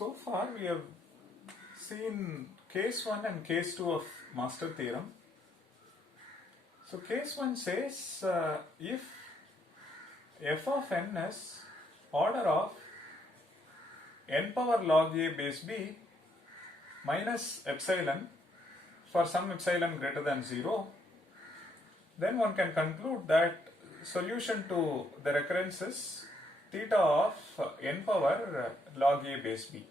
So far we have seen case 1 and case 2 of master theorem. So case 1 says if f of n is order of n power log a base b minus epsilon for some epsilon greater than 0, then one can conclude that solution to the recurrence is theta of n power log a base b.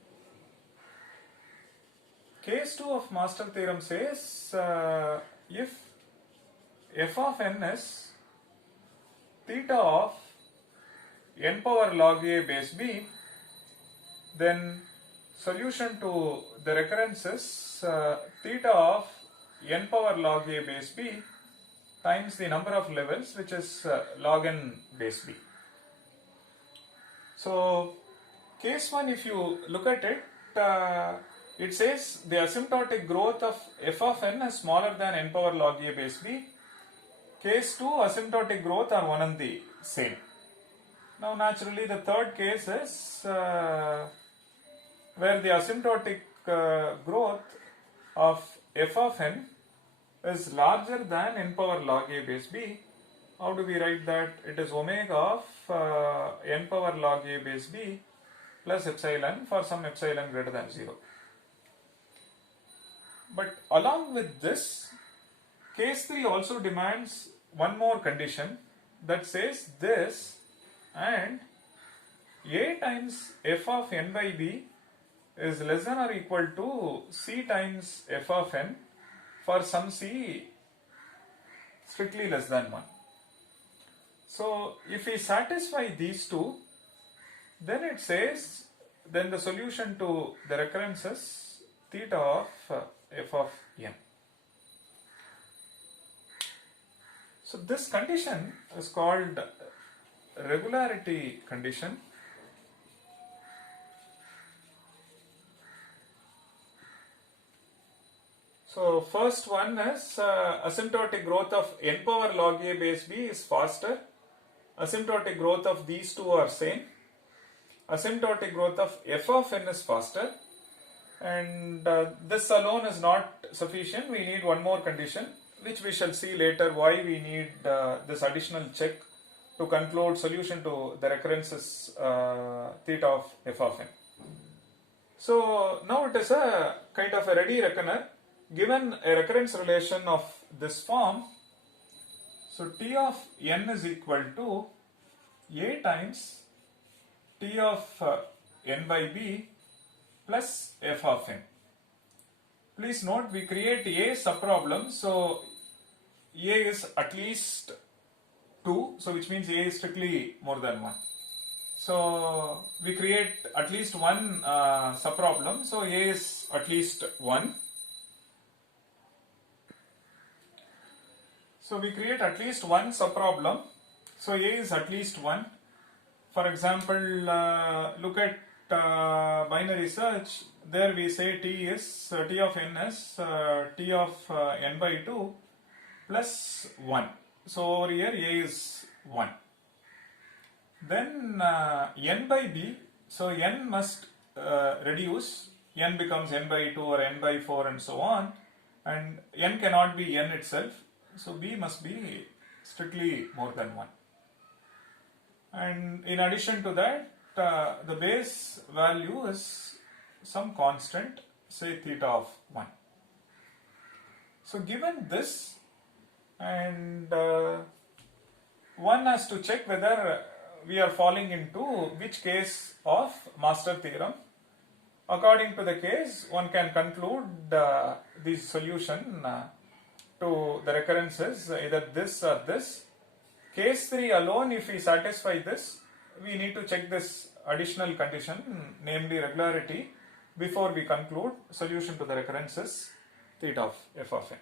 Case 2 of master theorem says if f of n is theta of n power log a base b, then solution to the recurrence is theta of n power log a base b times the number of levels, which is log n base b. So case 1, if you look at it, it says the asymptotic growth of f of n is smaller than n power log a base b. Case 2, asymptotic growth are one and the same. Now naturally the third case is where the asymptotic growth of f of n is larger than n power log a base b. How do we write that? It is omega of n power log a base b plus epsilon for some epsilon greater than 0. But along with this, case 3 also demands one more condition that says this and a times f of n by b is less than or equal to c times f of n for some c strictly less than 1. So if we satisfy these two, then it says then the solution to the recurrence is theta of f of n. So this condition is called regularity condition. So first one is asymptotic growth of n power log a base b is faster. Asymptotic growth of these two are same. Asymptotic growth of f of n is faster. And this alone is not sufficient. We need one more condition, which we shall see later why we need this additional check to conclude solution to the recurrence is theta of f of n. So now it is a kind of a ready reckoner. Given a recurrence relation of this form, so t of n is equal to a times t of n by b plus f of n. Please note we create a subproblem, so a is at least 2, so which means a is strictly more than 1. So we create at least one subproblem, so a is at least 1. So we create at least one subproblem, so a is at least 1. For example, look at binary search. There we say t of n is t of n by 2 plus 1. So over here a is 1. Then n by b, so n must reduce, n becomes n by 2 or n by 4 and so on, and n cannot be n itself, so b must be strictly more than 1. And in addition to that, the base value is some constant, say theta of 1. So given this, and one has to check whether we are falling into which case of master theorem. According to the case, one can conclude the solution to the recurrences either this or this. Case 3 alone, if we satisfy this, we need to check this additional condition, namely regularity, before we conclude solution to the recurrences theta of f of n.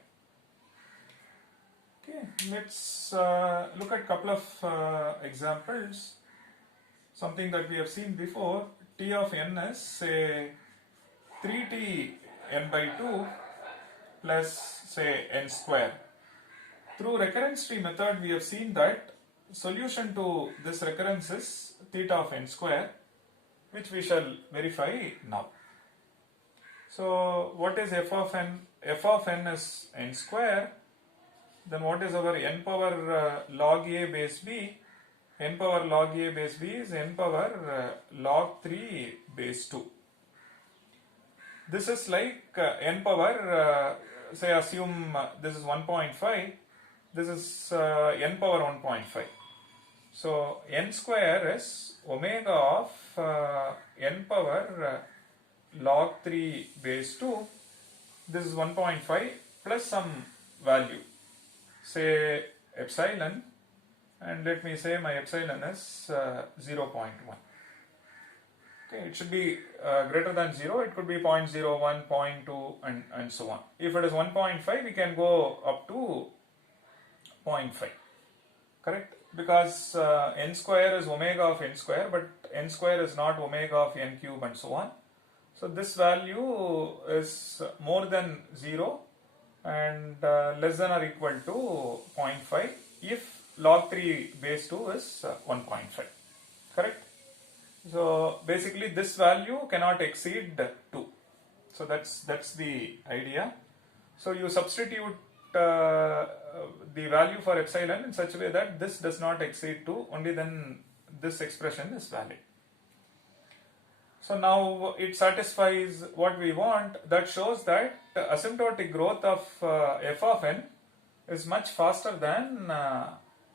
Okay, let's look at a couple of examples. Something that we have seen before, t of n is say 3t n by 2 plus say n square. Through recurrence tree method, we have seen that solution to this recurrence is theta of n square, which we shall verify now. So what is f of n? F of n is n square. Then what is our n power log a base b? N power log a base b is n power log 3 base 2. This is like n power, say assume this is 1.5, this is n power 1.5. So n square is omega of n power log 3 base 2. This is 1.5 plus some value, say epsilon, and let me say my epsilon is 0.1. Okay, it should be greater than 0, it could be 0.01, 0.2 and so on. If it is 1.5, we can go up to 0.5, correct? Because n square is omega of n square, but n square is not omega of n cube and so on. So this value is more than 0 and less than or equal to 0.5 if log 3 base 2 is 1.5, correct? So basically this value cannot exceed 2. So that's the idea. So you substitute the value for epsilon in such a way that this does not exceed 2, only then this expression is valid. So now it satisfies what we want. That shows that the asymptotic growth of f of n is much faster than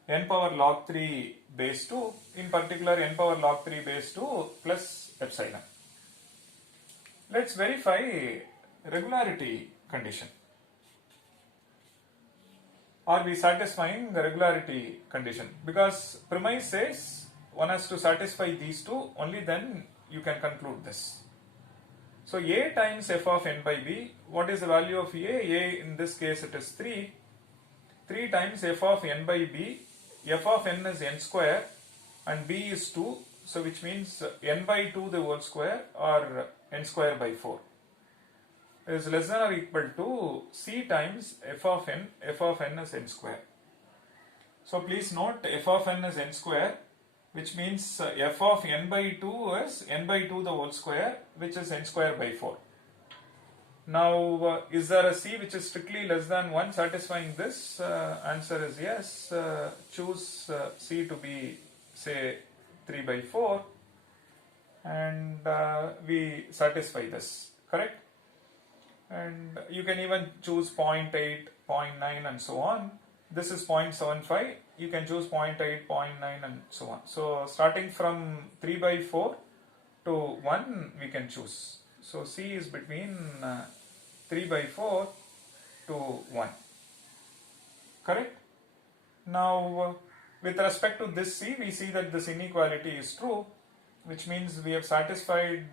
n power log 3 base 2, in particular n power log 3 base 2 plus epsilon. Let's verify regularity condition. Are we satisfying the regularity condition? Because premise says one has to satisfy these two, only then you can conclude this. So a times f of n by b, what is the value of a? A in this case it is 3. 3 times f of n by b, f of n is n square and b is 2, so which means n by 2 the whole square or n square by 4 is less than or equal to c times f of n is n square. So please note f of n is n square, which means f of n by 2 is n by 2 the whole square, which is n square by 4. Now is there a c which is strictly less than 1 satisfying this? Answer is yes. Choose c to be say 3 by 4 and we satisfy this, correct? And you can even choose 0.8, 0.9 and so on. This is 0.75, you can choose 0.8, 0.9 and so on. So starting from 3 by 4 to 1 we can choose. So C is between 3 by 4 to 1, correct? Now with respect to this C, we see that this inequality is true, which means we have satisfied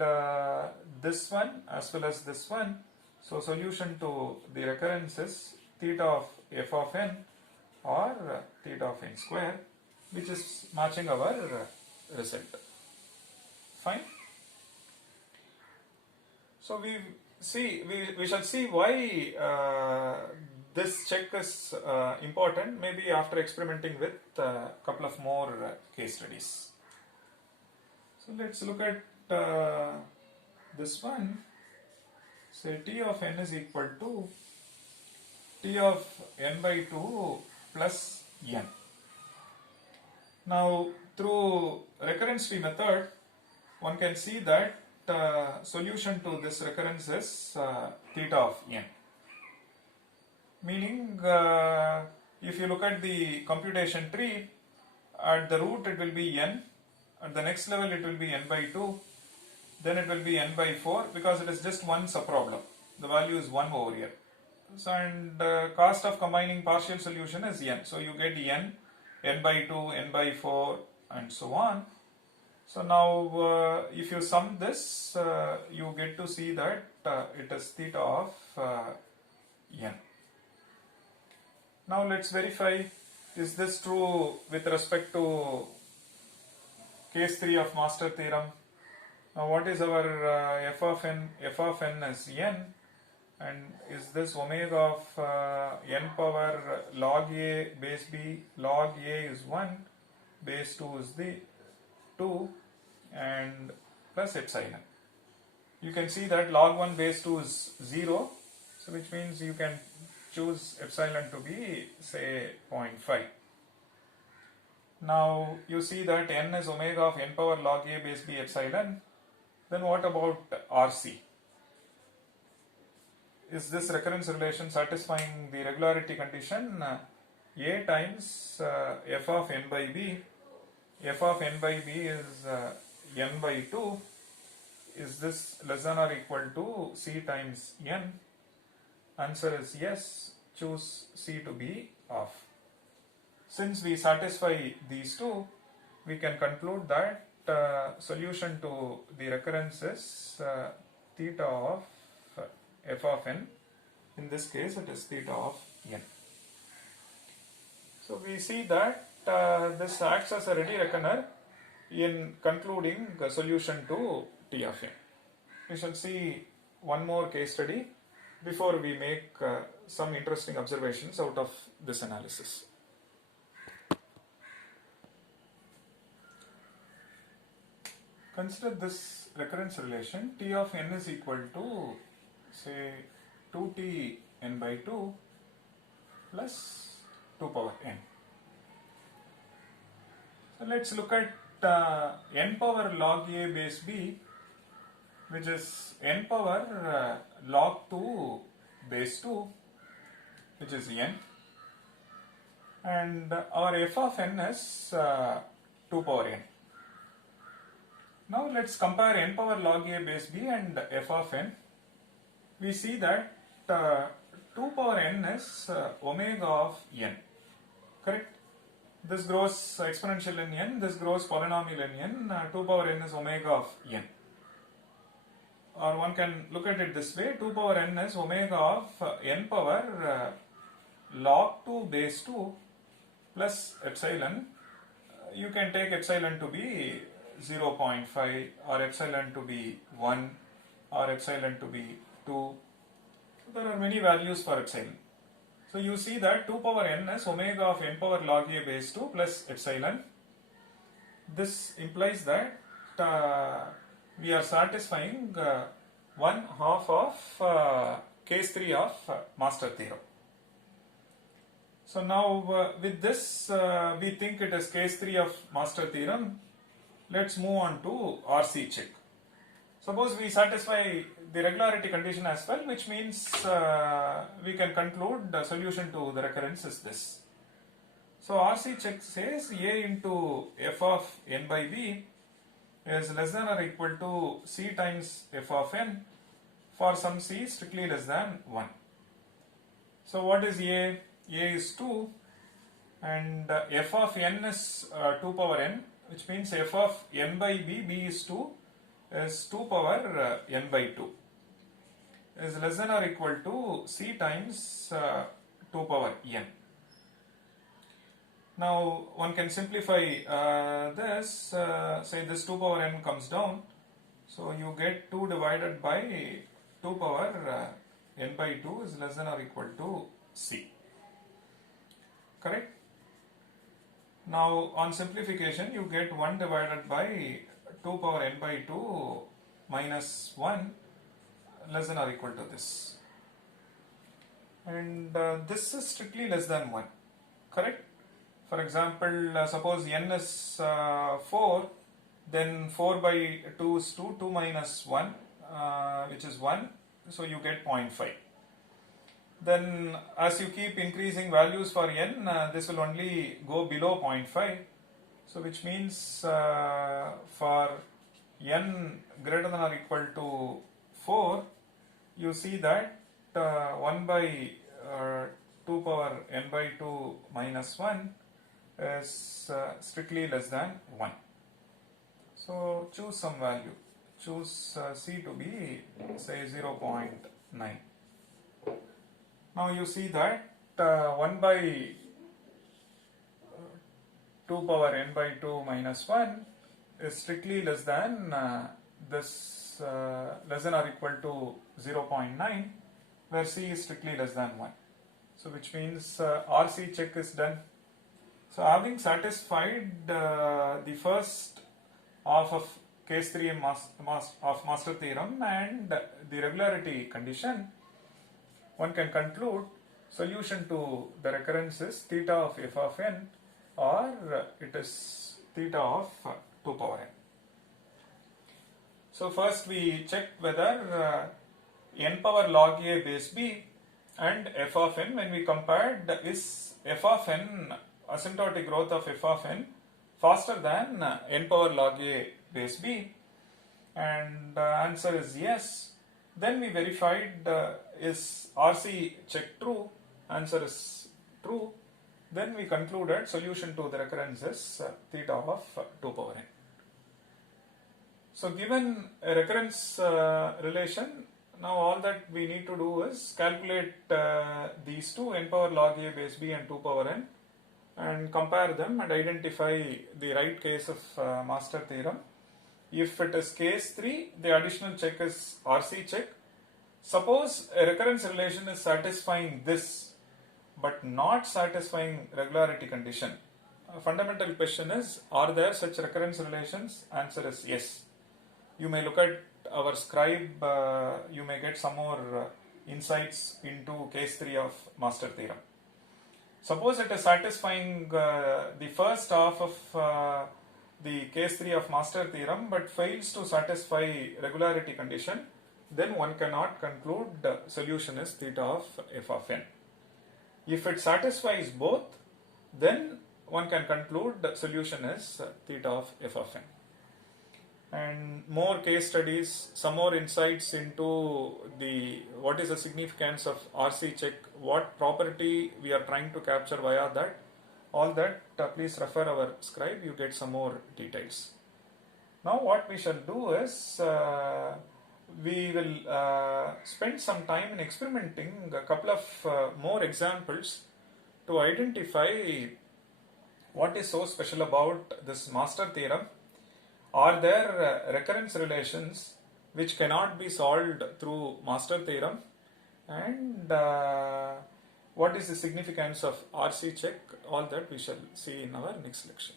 this one as well as this one. So solution to the recurrence is theta of f of n or theta of n square, which is matching our result. Fine. So we shall see why this check is important, maybe after experimenting with a couple of more case studies. So let's look at this one. Say t of n is equal to t of n by 2 plus n. Now through recurrence tree method, one can see that solution to this recurrence is theta of n. Meaning if you look at the computation tree, at the root it will be n, at the next level it will be n by 2, then it will be n by 4 because it is just one subproblem. The value is 1 over here. So and cost of combining partial solution is n. So you get n by 2, n by 4 and so on. So now if you sum this, you get to see that it is theta of n. Now let's verify, is this true with respect to case 3 of master theorem? Now what is our f of n? F of n is n, and is this omega of n power log a base b? Log a is 1, base 2 is the 2 and plus epsilon. you can see that log 1 base 2 is 0, so which means you can choose epsilon to be say 0.5. Now you see that n is omega of n power log a base b epsilon. Then what about RC? Is this recurrence relation satisfying the regularity condition? A times f of n by b. F of n by b is n by 2. Is this less than or equal to c times n? Answer is yes. Choose c to be off. Since we satisfy these two, we can conclude that solution to the recurrence is theta of f of n. In this case, it is theta of n. So we see that this acts as a ready reckoner in concluding the solution to T of n. We shall see one more case study before we make some interesting observations out of this analysis. Consider this recurrence relation. T of n is equal to say 2t n by 2 plus 2 power n. So let's look at n power log a base b, which is n power log 2 base 2, which is n, and our f of n is 2 power n. Now let's compare n power log a base b and f of n. We see that 2 power n is omega of n, correct? This grows exponential in n, this grows polynomial in n, 2 power n is omega of n. Or one can look at it this way, 2 power n is omega of n power log 2 base 2 plus epsilon. You can take epsilon to be 0.5 or epsilon to be 1 or epsilon to be 2. There are many values for epsilon. So you see that 2 power n is omega of n power log a base 2 plus epsilon. This implies that we are satisfying 1/2 of case 3 of master theorem. So now with this we think it is case 3 of master theorem. Let's move on to RC check. Suppose we satisfy the regularity condition as well, which means we can conclude the solution to the recurrence is this. So RC check says a into f of n by b is less than or equal to c times f of n for some c strictly less than 1. So what is a? A is 2 and f of n is 2 power n, which means f of n by b, b is 2, is 2 power n by 2 is less than or equal to c times 2 power n. Now one can simplify this, say this 2 power n comes down, so you get 2 divided by 2 power n by 2 is less than or equal to c, correct? Now on simplification you get 1 divided by 2 power n by 2 minus 1 less than or equal to this, and this is strictly less than 1, correct? For example, suppose n is 4, then 4 by 2 is 2, 2 minus 1 which is 1, so you get 0.5. Then as you keep increasing values for n, this will only go below 0.5, so which means for n greater than or equal to 4, you see that 1 by 2 power n by 2 minus 1 is strictly less than 1. So choose some value. Choose c to be say 0.9. Now you see that 1 by 2 power n by 2 minus 1 is strictly less than this less than or equal to 0.9, where c is strictly less than 1. So which means RC check is done. So having satisfied the first half of case 3 of master theorem and the regularity condition, one can conclude solution to the recurrence is theta of f of n, or it is theta of 2 power n. So first we check whether n power log a base b and f of n, when we compared, is f of n, asymptotic growth of f of n, faster than n power log a base b, and answer is yes. Then we verified is RC check true, answer is true. Then we concluded solution to the recurrence is theta of 2 power n. So given a recurrence relation, now all that we need to do is calculate these two, n power log a base b and 2 power n, and compare them and identify the right case of master theorem. If it is case 3, the additional check is RC check. Suppose a recurrence relation is satisfying this but not satisfying regularity condition. A fundamental question is, are there such recurrence relations? Answer is yes. You may look at our scribe, you may get some more insights into case 3 of master theorem. Suppose it is satisfying the first half of the case 3 of master theorem but fails to satisfy regularity condition, then one cannot conclude the solution is theta of f of n. If it satisfies both, then one can conclude the solution is theta of f of n. And more case studies, some more insights into the what is the significance of RC check, what property we are trying to capture via that, all that please refer our scribe, you get some more details. Now what we shall do is we will spend some time in experimenting a couple of more examples to identify what is so special about this master theorem. Are there recurrence relations which cannot be solved through master theorem, and what is the significance of RC check? All that we shall see in our next lecture.